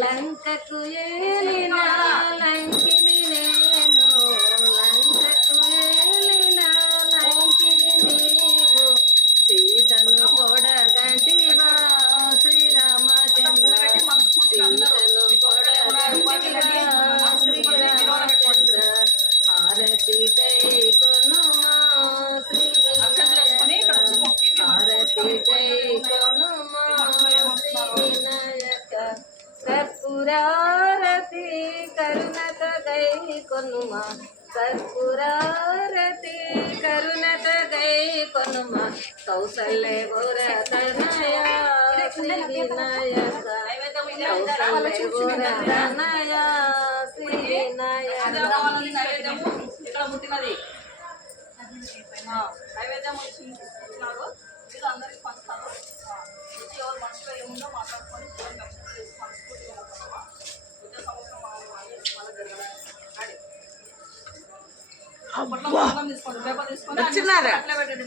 లంకకు ఏలిన లంకిని నేను, లంకకు ఏలిన లంకిని నీవు, సీతను కొడగంటివా శ్రీరామచంద్ర, సీతను కొడగంటివా శ్రీరామచంద్ర, హారతి దై కొనుమా శ్రీ హారతి దై కొనుమా శ్రీ వినాయక, కర్పూరారతి కరుణత గై కొనుమా, కర్పూరారతి కరుణత గై కొనుమా, కౌసల్య గోరతనయ శ్రీ వినాయక, కౌసల్య గోరతనయ శ్రీ వినాయక. నైవేద్యం ఇచ్చినారు, ఇది అందరికి పంచుతారు. ఎవరు మనసులో ఏముందో మాట్లాడుకొని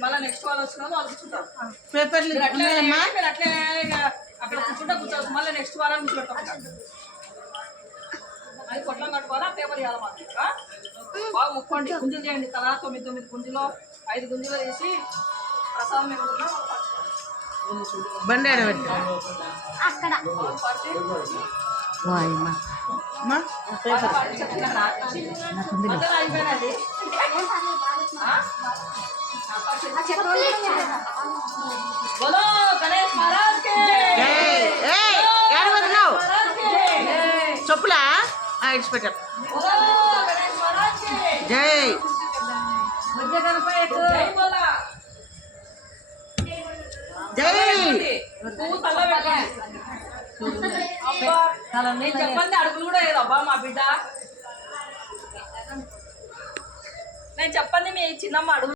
మళ్ళీ నెక్స్ట్ వాళ్ళు వచ్చిన వాళ్ళు కూర్చుంటారు. అక్కడ కూర్చుంటే కూర్చోవచ్చు, మళ్ళీ నెక్స్ట్ వాళ్ళని కూర్చోబెడతాం. అది పొట్లం కట్టుకోవాలా, పేపర్ ఇవ్వాలి మాకు. బాగా ముక్కోండి, గుంజులు చేయండి. తలా 9 గుంజులో 5 గుంజులు వేసి ప్రసాదం ఏమన్నా బండి అక్కడ बोलो गणेश महाराज के చెప్పులా ఇడిచిపెట్టాం. गणेश महाराज के జై జై. చెప్పండి, అడుగులు కూడా ఏదబ్బా మా బిడ్డ. నేను చెప్పండి, మీ చిన్నమ్మ అడుగు.